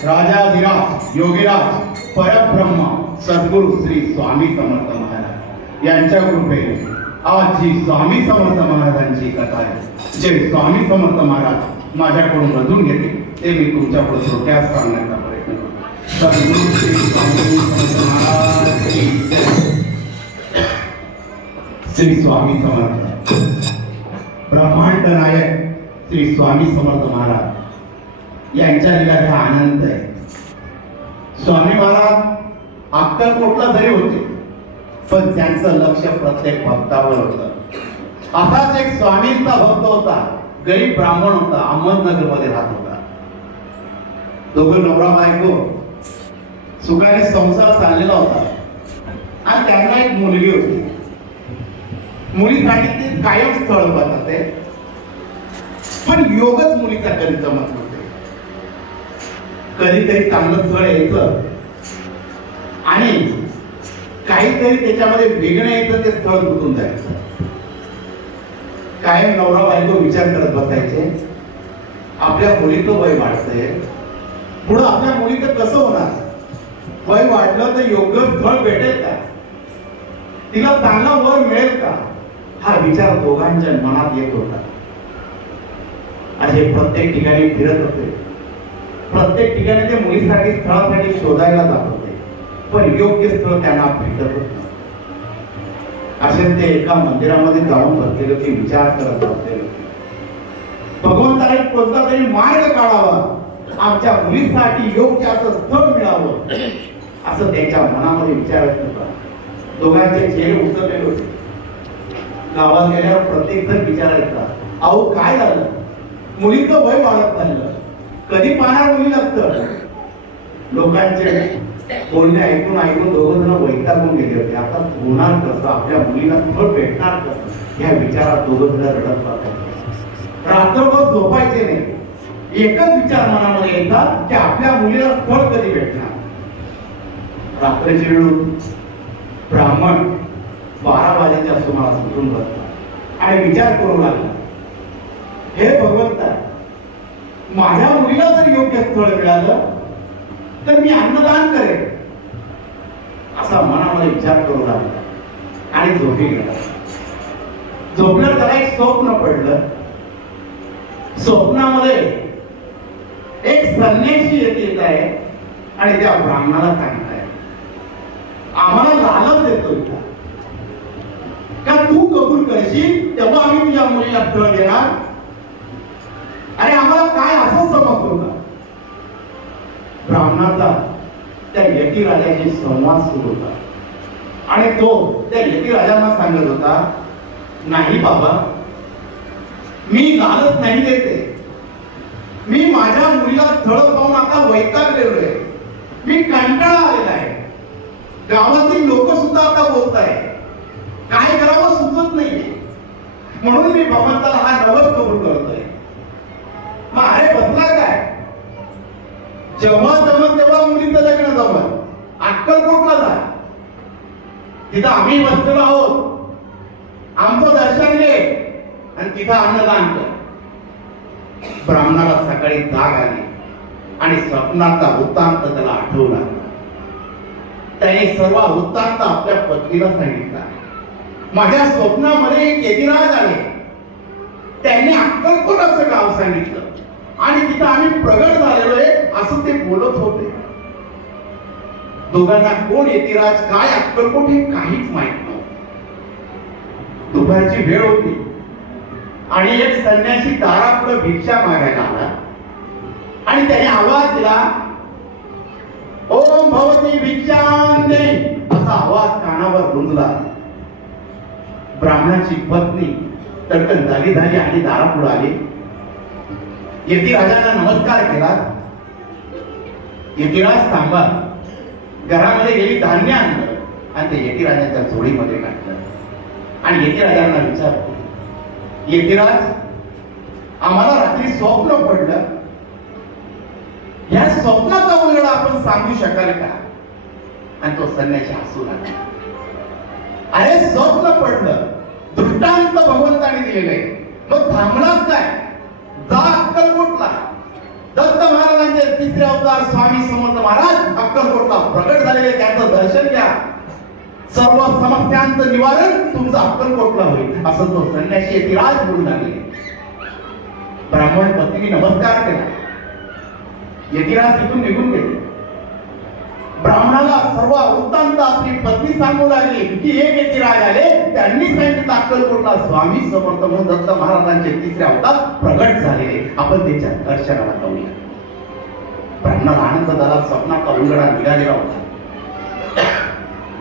राजाधिराज योगीराज परब्रह्म सद्गुरु श्री स्वामी समर्थ महाराज यांच्या कृपेने आज जी स्वामी समर्थ महाराजांची कथा आहे, जे स्वामी समर्थ महाराज माझ्याकडून रचून घेते ते मी तुमच्या पुढे थोडक्यात सांगण्याचा प्रयत्न करतो। सद्गुरु श्री स्वामी समर्थ महाराज की जय। श्री स्वामी समर्थ ब्रह्मांड नायक श्री स्वामी समर्थ महाराज यांच्या लीला आनंद आहे। स्वामी महाराज अक्कलकोटला जरी होते पण त्यांचं लक्ष प्रत्येक भक्तावर होतं। असाच एक स्वामींचा भक्त होता, गरीब ब्राह्मण होता, अहमदनगर मध्ये राहत होता। दोघं नवरा बायको सुखाने संसार चाललेला होता आणि त्यांना एक मुलगी होती। मुलीसाठी ते कायम स्थळ बघत होते पण योगच मुलीचा कधी जमत नव्हते। कधीतरी चांगलं स्थळ यायचं आणि काहीतरी त्याच्यामध्ये वेगळं यायचं, ते स्थळ तुटून जायचं। कायम नवरा बायको विचार करत बसायचे, आपल्या मुलीचं वय वाढतंय, पुढे आपल्या मुलीचं कसं होणार? वय वाढलं तर योग्य स्थळ भेटेल का? तिला चांगला वर मिळेल का? हा विचार दोघांच्या मनात येत होता। असे प्रत्येक ठिकाणी फिरत होते, प्रत्येक ठिकाणी ते मुलीसाठी स्थळासाठी शोधायला जात होते पण योग्य स्थळ त्यांना भेटत होते। असे ते एका मंदिरामध्ये जाऊन बसलेले होते, विचार करत बसलेले होते, भगवंताने कोणता तरी मार्ग काढावा, आमच्या मुलीसाठी योग्य असं स्थळ मिळावं असं त्यांच्या मनामध्ये विचार येत होता। दोघांचे चेहरे उतरलेले होते। गावात गेल्यावर प्रत्येक जण विचारायचा, अहो काय झालं? मुलीचं वय वाढत चाललं, कधी पाहणार मुलीला स्थळ? लोकांचे बोलणे ऐकून ऐकून दोघं जण वैतागून गेले होते। आता होणार कसं? आपल्या मुलीला स्थळ भेटणार कसं? या विचारात दोघं जण रडत बसायचे, रात्रभर झोपायचे नाही। एकच विचार मनामध्ये यायचा की आपल्या मुलीला स्थळ कधी भेटणार? रात्रीची वेळ ब्राह्मण 12 वाजेच्या सुमारास उठून बसला आणि विचार करू लागला, हे भगवंता, माझ्या मुलीला जर योग्य स्थळ मिळालं तर मी अन्नदान करेन असा मनामध्ये विचार करू लागला आणि झोपी गेला। झोपल्यावर त्याला एक स्वप्न पडलं। स्वप्नामध्ये एक संन्यासी येत आहे आणि त्या ब्राह्मणाला सांगताय, आम्हाला लालच देतो का तू कबूल करशील तेव्हा आम्ही तुझ्या मुलीला स्थळ देणार। अरे आम्हाला काय असं समजत होता? ब्राह्मणाचा त्या यती राजाशी संवाद सुरू होता आणि तो त्या यती राजांना सांगत होता, नाही बाबा, मी लालच नाही देते, मी माझ्या मुलीला स्थळ पाहून आता वैतागलेलो आहे, मी कंटाळा आलेला आहे। गावातील लोक सुद्धा आता बोलताय, काय करावं सुचत नाहीये, म्हणून मी भगवंताला हा नवस कबूल करतोय। मग अरे बसला काय? जेव्हा जमत तेव्हा मुलीचं लग्न जमत, अक्कलकोटला जा, तिथं आम्ही बसलेलो आहोत, आमचं दर्शन घे आणि तिथं अन्नदान कर। ब्राह्मणाला सकाळी जाग आली आणि स्वप्नाचा वृत्तांत त्याला आठवू लागला। त्याने सर्व वृत्तांत आपल्या पत्नीला सांगितला। माझ्या स्वप्नामध्ये एक यतिराज आले, त्यांनी अक्कलकोट असं गाव सांगितलं आणि तिथं आम्ही प्रगट झालेलो आहे असं ते बोलत होते। दोघांना कोण यतिराज, काय अक्कलकोट हे काहीच माहित नव्हतं। दुपारची वेळ होती आणि एक संन्यासी दारापुढे भिक्षा मागायला आला आणि त्याने आवाज दिला, ओम भवती भिक्षांदे असा आवाज कानावर रुंजला। ब्राह्मणाची पत्नी तडकन जागी झाली आणि दारापुढे आली। यती राजांना नमस्कार केला। यतिराज थांबा, घरामध्ये गेली धान्य आणलं आणि ते यती राजाच्या झोळीमध्ये टाकलं आणि यती राजांना विचारलं, यतिराज, आम्हाला रात्री स्वप्न पडलं, या स्वप्नाचा उलगडा आपण सांगू शकाल का? आणि तो संन्यासी हसू लागला, अरे स्वप्न पडलं, दृष्टांत भगवंताने दिलेले, मग थांबलाच काय? जा अक्कलकोटला, दत्त महाराजांच्या महाराजांचे तिसरे अवतार स्वामी समर्थ महाराज अक्कलकोटला प्रगट झालेले, त्यांचं दर्शन घ्या, सर्व समस्यांचं निवारण तुमचं अक्कलकोटला होईल, असं तो संन्यासी यतिराज बोलू लागले. ब्राह्मण पत्नी नमस्कार केला. यतिराज तिथून निघून गेले. ब्राह्मणाला सर्व वृत्तांत आपली पत्नी सांगू लागली की एक यतिराज आले, त्यांनी सांगितलं अक्कलकोटला स्वामी समर्थ म्हणून दत्त महाराजांचे तिसरे अवतार प्रगट झालेले, आपण त्याच्या दर्शनाला जाऊया. ब्राह्मणाला आनंद झाला. स्वप्नाचा उलगडा निघालेला होता.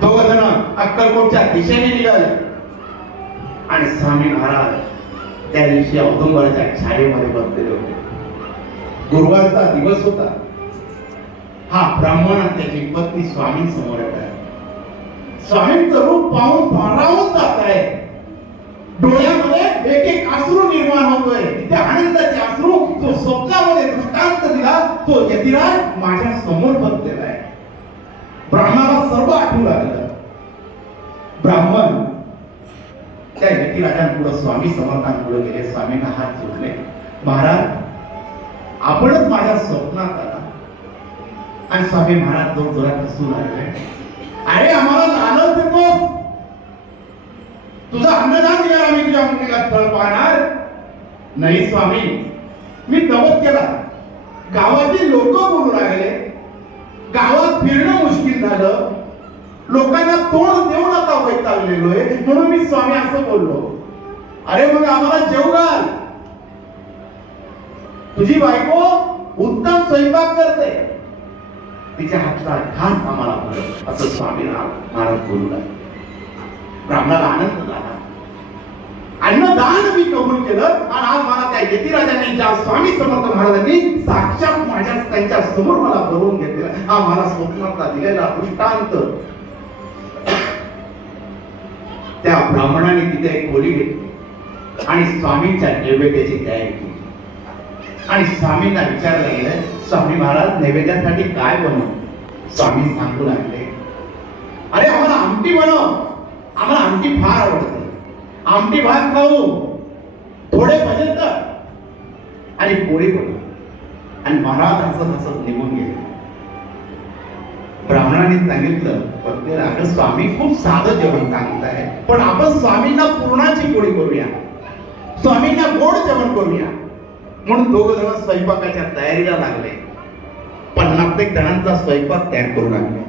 दोघ जण अक्कलकोटच्या दिशेने निघाले आणि स्वामी महाराज त्या दिवशी औदुंबराच्या छायेमध्ये बसलेले होते. गुरुवारचा दिवस होता. हा ब्राह्मण आणि त्याची पत्नी स्वामी समोर येत आहे. स्वामींचं रूप पाहून भारावून जात आहे. डोळ्यामध्ये एक एक अश्रू निर्माण होतोय. त्या आनंदाचे अश्रू जो स्वप्नामध्ये दृष्टांत दिला तो यतिराज माझ्या समोर बसलेला आहे. ब्राह्मणाला सर्व आठवू लागलं. ब्राह्मण त्या यतिराजांपुढे स्वामी समर्थांपुढे गेले. स्वामींना हात जोडले. महाराज, आपणच माझ्या स्वप्नात आला. आणि स्वामी महाराज जोर जोरात हसू लागले. अरे, आम्हाला लालच देतो, तुझं अन्नदान दिलं, आम्ही तुझ्या मुलीला स्थळ पाहणार नाही. स्वामी, मी तपस केला. गावातील लोक बोलू लागले, गावात फिरणं मुश्किल झालं, लोकांना तोंड देऊन आता वैतागलेलोय, म्हणून मी स्वामी असं बोललो. अरे, मग आम्हाला जेवू घाल. तुझी बायको उत्तम स्वयंपाक करते, तिच्या हातचा घास आम्हाला मिळेल, असं स्वामी महाराज बोलू लागले. ब्राह्मणाला आनंद झाला. अन्नदान मी कबूल केलं आणि आज मला त्या यतिराजांनी, ज्या स्वामी समर्थ महाराजांनी साक्षात माझ्या त्यांच्या समोर मला भरवून घेतलेला, हा मला स्वप्नातला दिलेला दृष्टांत. त्या ब्राह्मणाने तिथे एक खोली घेतली आणि स्वामींच्या नैवेद्याची तयारी केली. आणि स्वामींना विचारलं गेलं, स्वामी महाराज, नैवेद्यासाठी काय बनवू? स्वामी सांगू लागले, अरे, आम्हाला आमटी बनव, आम्हाला आमटी फार आवडते, आमटी भात खाऊ, थोडे भजन कर आणि पोळी बनव. आणि महाराज हसत हसत निघून गेले. ब्राह्मणाने सांगितलं, पत्नीला, अगं स्वामी खूप साधं जेवण सांगत आहे, पण आपण स्वामींना पुरणाची पोळी करूया, स्वामींना गोड जेवण करूया. म्हणून दोघ जण स्वयंपाकाच्या तयारीला लागले. 50 जणांचा स्वयंपाक तयार करू लागले.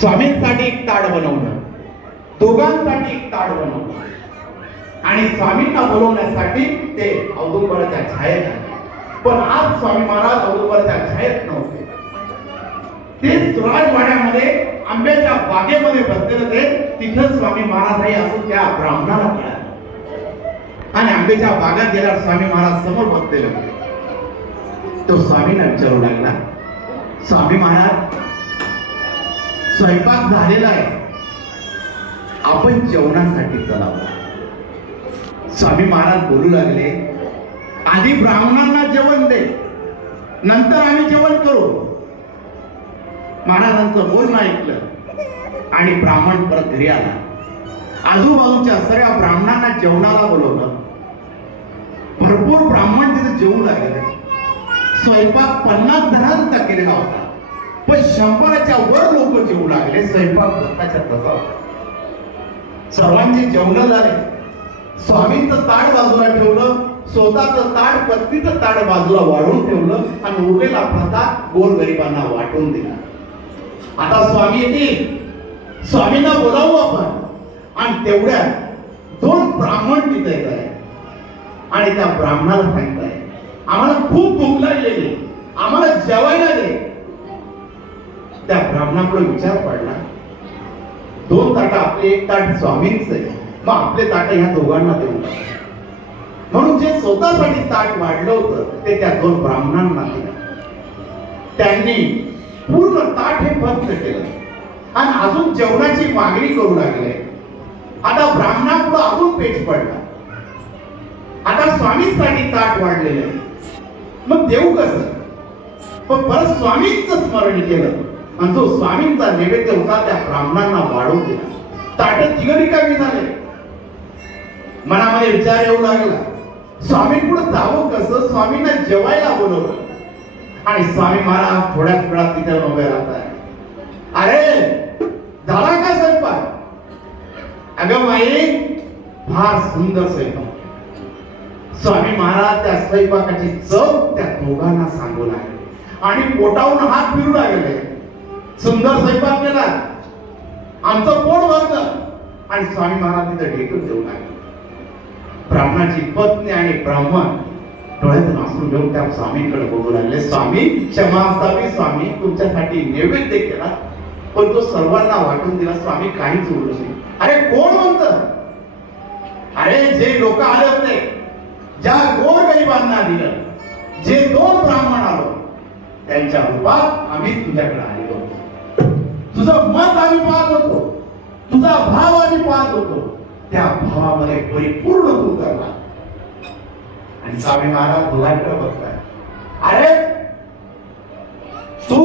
स्वामींसाठी एक ताट बनवलं, दोघांसाठी एक ताट बनवलं आणि स्वामींना बोलवण्यासाठी ते औदुंबराच्या छायेत आले. पण आज स्वामी महाराज औदुंबराच्या छायेत नव्हते. ते सुराजवाड्यामध्ये आंब्याच्या बागेमध्ये बसलेले होते. तिथं स्वामी महाराज आहे असं त्या ब्राह्मणाला कळालं आणि आंब्याच्या बागात गेल्यावर स्वामी महाराज समोर बसलेले होते. तो स्वामींना विचारू लागला, स्वामी महाराज, स्वयंपाक झालेला आहे, आपण जेवणासाठी चलावं. स्वामी महाराज बोलू लागले, आधी ब्राह्मणांना जेवण दे, नंतर आम्ही जेवण करू. महाराजांचं बोलणं ऐकलं आणि ब्राह्मण परत घरी आला. आजूबाजूच्या सगळ्या ब्राह्मणांना जेवणाला बोलवलं. भरपूर ब्राह्मण तिथे जेवू लागले. स्वयंपाक 50 जणांचा केलेला होता, पण 100च्या वर लोक जेवू लागले. स्वयंपाक जसाच्या तसा होता. सर्वांचे जेवण झाले. स्वामींचं ताट बाजूला ठेवलं, स्वतःचं ताट, पत्नीचं ताट बाजूला वाढून ठेवलं आणि उरलेला प्रसाद गोरगरिबांना वाटून दिला. आता स्वामी येतील, स्वामींना बोलावू आपण. आणि तेवढ्या 2 ब्राह्मण तिथे येत आहे आणि त्या ब्राह्मणाला सांगताय, आम्हाला खूप भूक लागलेली, आम्हाला जेवायला दे. त्या ब्राह्मणाकडे विचार पडला, 2 ताट आपले, एक ताट स्वामींचं आहे, मग आपले ताट ह्या दोघांना देऊ. म्हणून जे स्वतःसाठी ताट वाढलं होतं ते त्या 2 ब्राह्मणांना दिलं. त्यांनी पूर्ण ताट हे बंद केलं आणि अजून जेवणाची मागणी करू लागले. आता ब्राह्मणापुढे अजून पेच पडला. आता स्वामींसाठी ताट वाढलेलं आहे, मग देऊ कसं? पण परत स्वामींचं स्मरण केलं आणि जो स्वामींचा नैवेद्य होता त्या ब्राह्मणांना वाढवून दिला. ताट तिघही कमी झाले. मनामध्ये विचार येऊ लागला, स्वामींपुढे जावं कसं? स्वामींना जेवायला बोलवलं आणि स्वामी महाराज थोड्याच वेळात तिथे उभे राहत आहे. अरे झाला का स्वयंपाक? अगं माई, फार सुंदर स्वयंपाक. स्वामी महाराज त्या स्वयंपाकाची चव त्या दोघांना सांगू लागले आणि पोटावून हात फिरू लागले. सुंदर स्वयंपाक केला, आमचं पोट भरलं. आणि स्वामी महाराज तिथे ढेकून देऊ लागले. ब्राह्मणाची पत्नी आणि ब्राह्मण डोळ्यातून आसून घेऊन त्या स्वामींकडे बघू लागले. स्वामी, क्षमा असावी स्वामी, तुमच्यासाठी नैवेद्य केला पण तो सर्वांना वाटून दिला. स्वामी काहीच उरलं नाही. अरे कोण म्हणत? अरे जे लोक आले होते, ज्या गोरगरिबांना दिलं, जे 2 ब्राह्मण आलो त्यांच्या रूपात आम्ही तुझ्याकडे आलेलो होतो. तुझं मत आम्ही पाहत होतो, तुझा भाव आम्ही पाहत होतो. त्या भावामध्ये परिपूर्ण तू करला. आणि स्वामी महाराज दोघांकडे बघताय. अरे तू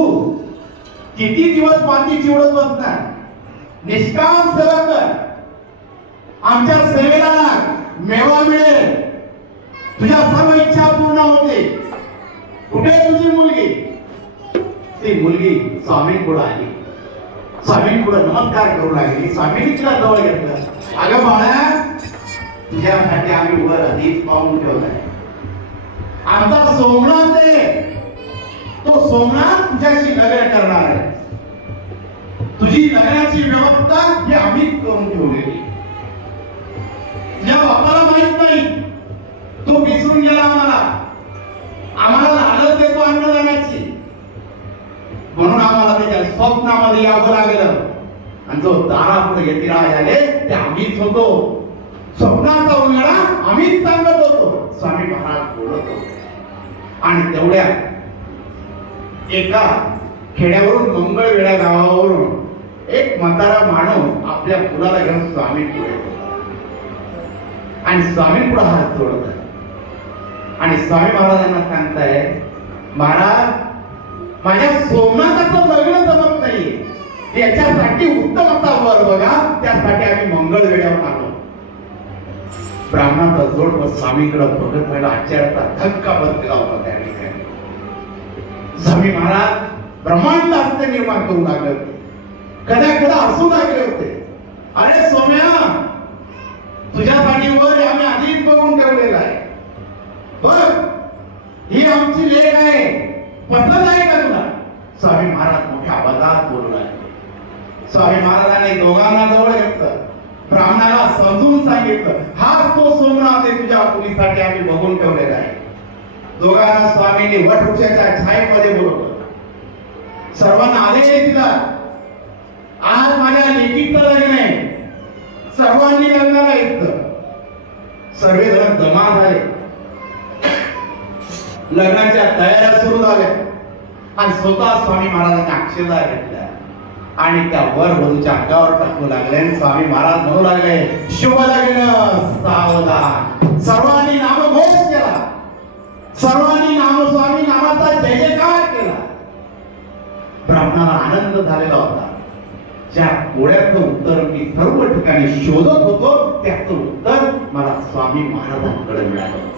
किती दिवस माती चिवडत बसणार? निष्काम सेवा कर, आमच्या सेवेला मेवा मिळेल, तुझ्या सर्व इच्छा पूर्ण होते. कुठे तुझी मुलगी? ती मुलगी स्वामींपुढे आली. स्वामींपुढे नमस्कार करू लागली. स्वामींनी तिला जवळ घेतलं. अगं बाळा, तुझ्यासाठी आम्ही वर आधीच पाहून ठेवलाय. आमचा सोमनाथ आहे, तो सोमनाथ तुझ्याशी लग्न करणार आहे. तुझी लग्नाची व्यवस्था ही आम्हीच करून ठेवलेली. तुझ्या बापाला माहित नाही, तो विसरून गेला. आम्हाला लालच देतो अन्नदानाची, म्हणून आम्हाला त्याच्या स्वप्नामध्ये यावं लागलं. आणि जो दारापुढे येतील आले ते आम्हीच होतो. स्वप्नाचा उलगडा आम्हीच सांगत होतो. स्वामी महाराज बोलत होते. आणि तेवढ्या एका खेड्यावरून मंगळवेढा गावावरून एक म्हातारा माणूस आपल्या मुलाला घेऊन स्वामी पुढे आणि स्वामी पुढे हात जोडत आहे. आणि स्वामी महाराजांना सांगताय, महाराज, माझ्या सोमनाथाचं लग्न जमत नाही, याच्यासाठी उत्तम असा वर बघा, त्यासाठी आम्ही मंगळवेढ्यावर आलो. ब्राह्मणाचा जोड स्वामीकडे बघत राहिला. आश्चर्याचा धक्का बसलेला होता त्या ठिकाणी. स्वामी महाराज ब्रह्मांड हास्य निर्माण करू लागले होते. कदा कदा हसू लागले होते. अरे सोम्या, तुझ्यासाठी वर आम्ही आधीच बघून ठेवलेला आहे. बघ, ही आमची लेक आहे, पसंत आहे का तुला? स्वामी महाराज मोठ्या आवाजात बोलू लागले. स्वामी महाराजांनी दोघांना जवळ घेतलं. ब्राह्मणाला समजून सांगितलं, हाच तो सोमनाथ आहे, तुझ्या मुलीसाठी आम्ही बघून ठेवलेला आहे. दोघांना स्वामींनी वटवृक्षाच्या छायेमध्ये बोलवलं. सर्वांना आदेश दिला, आज माझ्या लेकीचं लग्न आहे, सर्वांनी लग्नाला यायचं. सर्वजण जमा झाले. लग्नाच्या तयाऱ्या सुरू झाल्या. आणि स्वतः स्वामी महाराजांनी अक्षता घेतल्या आणि त्या वर वधूच्या अंगावर टाकू लागले. स्वामी महाराज म्हणू लागले, शुभ लग्न सावधान. सर्वांनी नामघोष केला. सर्वांनी स्वामी नामाचा जय जयकार केला. ब्राह्मणाला आनंद झालेला होता. ज्या गोळ्याचं उत्तर मी सर्व ठिकाणी शोधत होतो, त्याचं उत्तर मला स्वामी महाराजांकडे मिळालं.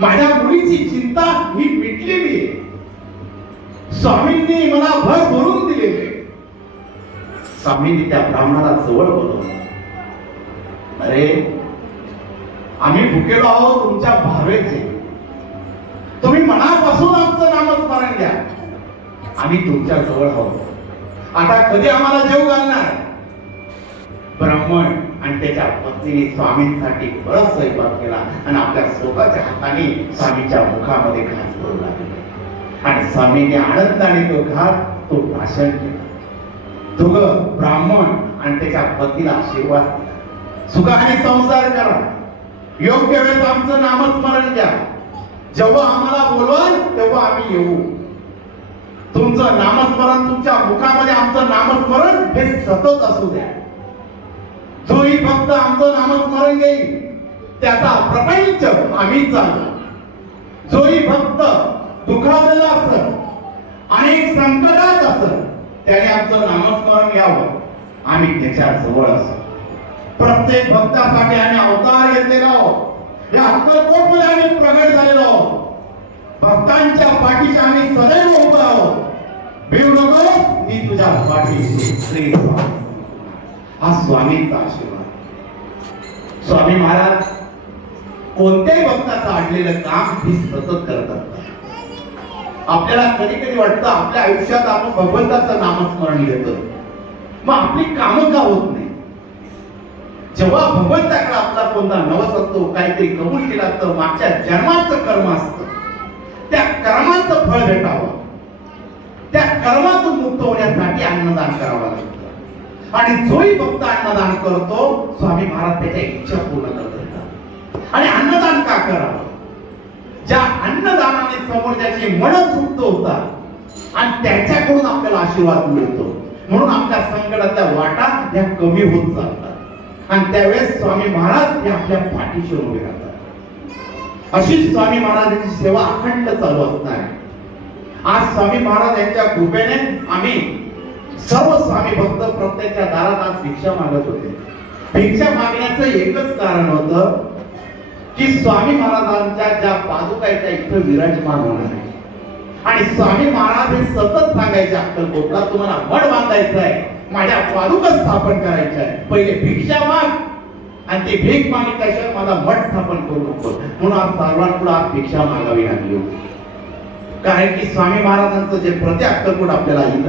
माझ्या मुलीची चिंता ही मिटलेली आहे. स्वामींनी मला भर भरून दिलेले. स्वामींनी त्या ब्राह्मणाला जवळ बोलवलं. अरे, आम्ही भुकेलो आहोत तुमच्या भावेचे. तुम्ही मनापासून आमचं नामस्मरण घ्या. आम्ही तुमच्या जवळ आहोत. आता कधी आम्हाला जेव घालणार? ब्राह्मण आणि त्याच्या पत्नीने स्वामींसाठी बरंच स्वयंपाक केला आणि आपल्या स्वतःच्या हाताने स्वामीच्या मुखामध्ये घास करू लागले. आणि स्वामीने आनंदाने तो घास, तो भाषण केला. दोघं ब्राह्मण आणि त्याच्या पत्नीला आशीर्वाद दिला. सुखाने संसार करा. योग्य वेळेस आमचं नामस्मरण घ्या. जेव्हा आम्हाला बोलवाल तेव्हा आम्ही येऊ. तुमचं नामस्मरण, तुमच्या मुखामध्ये आमचं नामस्मरण हे सतत असू द्या. जोही भक्त आमचं नामस्मरण घेईल त्याचा प्रपंच आम्ही चालू. जोही भक्त दुखावलेला असत, अनेक संकटात असत, त्याने आमचं नामस्मरण घ्यावं. आम्ही त्याच्या जवळ असतो. प्रत्येक भक्तासाठी आम्ही अवतार घेतलेला आहोत. या अक्कलकोटमध्ये आम्ही प्रगट झालेलो आहोत. भक्तांच्या पाठीशी आम्ही सदैव उभं आहोत. भिवू नकोस, मी तुझ्या पाठीशी. श्री स्वामी. हा स्वामींचा आशीर्वाद. स्वामी महाराज कोणत्याही भक्ताचं अडलेलं काम ही सतत करत असतात. आपल्याला कधी कधी वाटतं आपल्या आयुष्यात आपण भगवंताचं नामस्मरण घेतो, मग आपली कामं का होत नाही? जेव्हा भगवंताकडे आपला कोणता नवस असतो, काहीतरी कबूल केलं असतं, मागच्या जन्माचं कर्म असतं, त्या कर्माचं फळ भेटावं, त्या कर्मातून मुक्त होण्यासाठी अन्नदान करावं लागतं. आणि जोही भक्त अन्नदान करतो, स्वामी महाराज त्याच्या इच्छा पूर्ण करत असतात. आणि अन्नदान का करावं? ज्या अन्नदानाने समोरच्याची मन तृप्त होतात आणि त्याच्याकडून आपल्याला आशीर्वाद मिळतो. म्हणून आपल्या संकटाच्या वाटा या कमी होत जातात आणि त्यावेळेस स्वामी महाराज हे आपल्या पाठीशी उभे राहतात. अशी स्वामी महाराजांची सेवा अखंड चालू असणार. आज स्वामी महाराज यांच्या कृपेने आम्ही सर्व स्वामी भक्त प्रत्येकाच्या दारात आज भिक्षा मागत होते. भिक्षा मागण्याचं एकच कारण होतं की स्वामी महाराजांच्या ज्या पादुका आहेत त्या इथं विराजमान होणार आहे. आणि स्वामी महाराज हे सतत सांगायचे, अक्कलकोटला तुम्हाला मठ बांधायचं आहे, माझ्या पादुका स्थापन करायच्या आहे, पहिले भिक्षा माग आणि ती भीक मागितल्याशिवाय मला मठ स्थापन करू नको. म्हणून आज सर्वांपुढे आज भिक्षा मागावी लागली होती. कारण की स्वामी महाराजांचं जे प्रति अक्कलकोट आपल्याला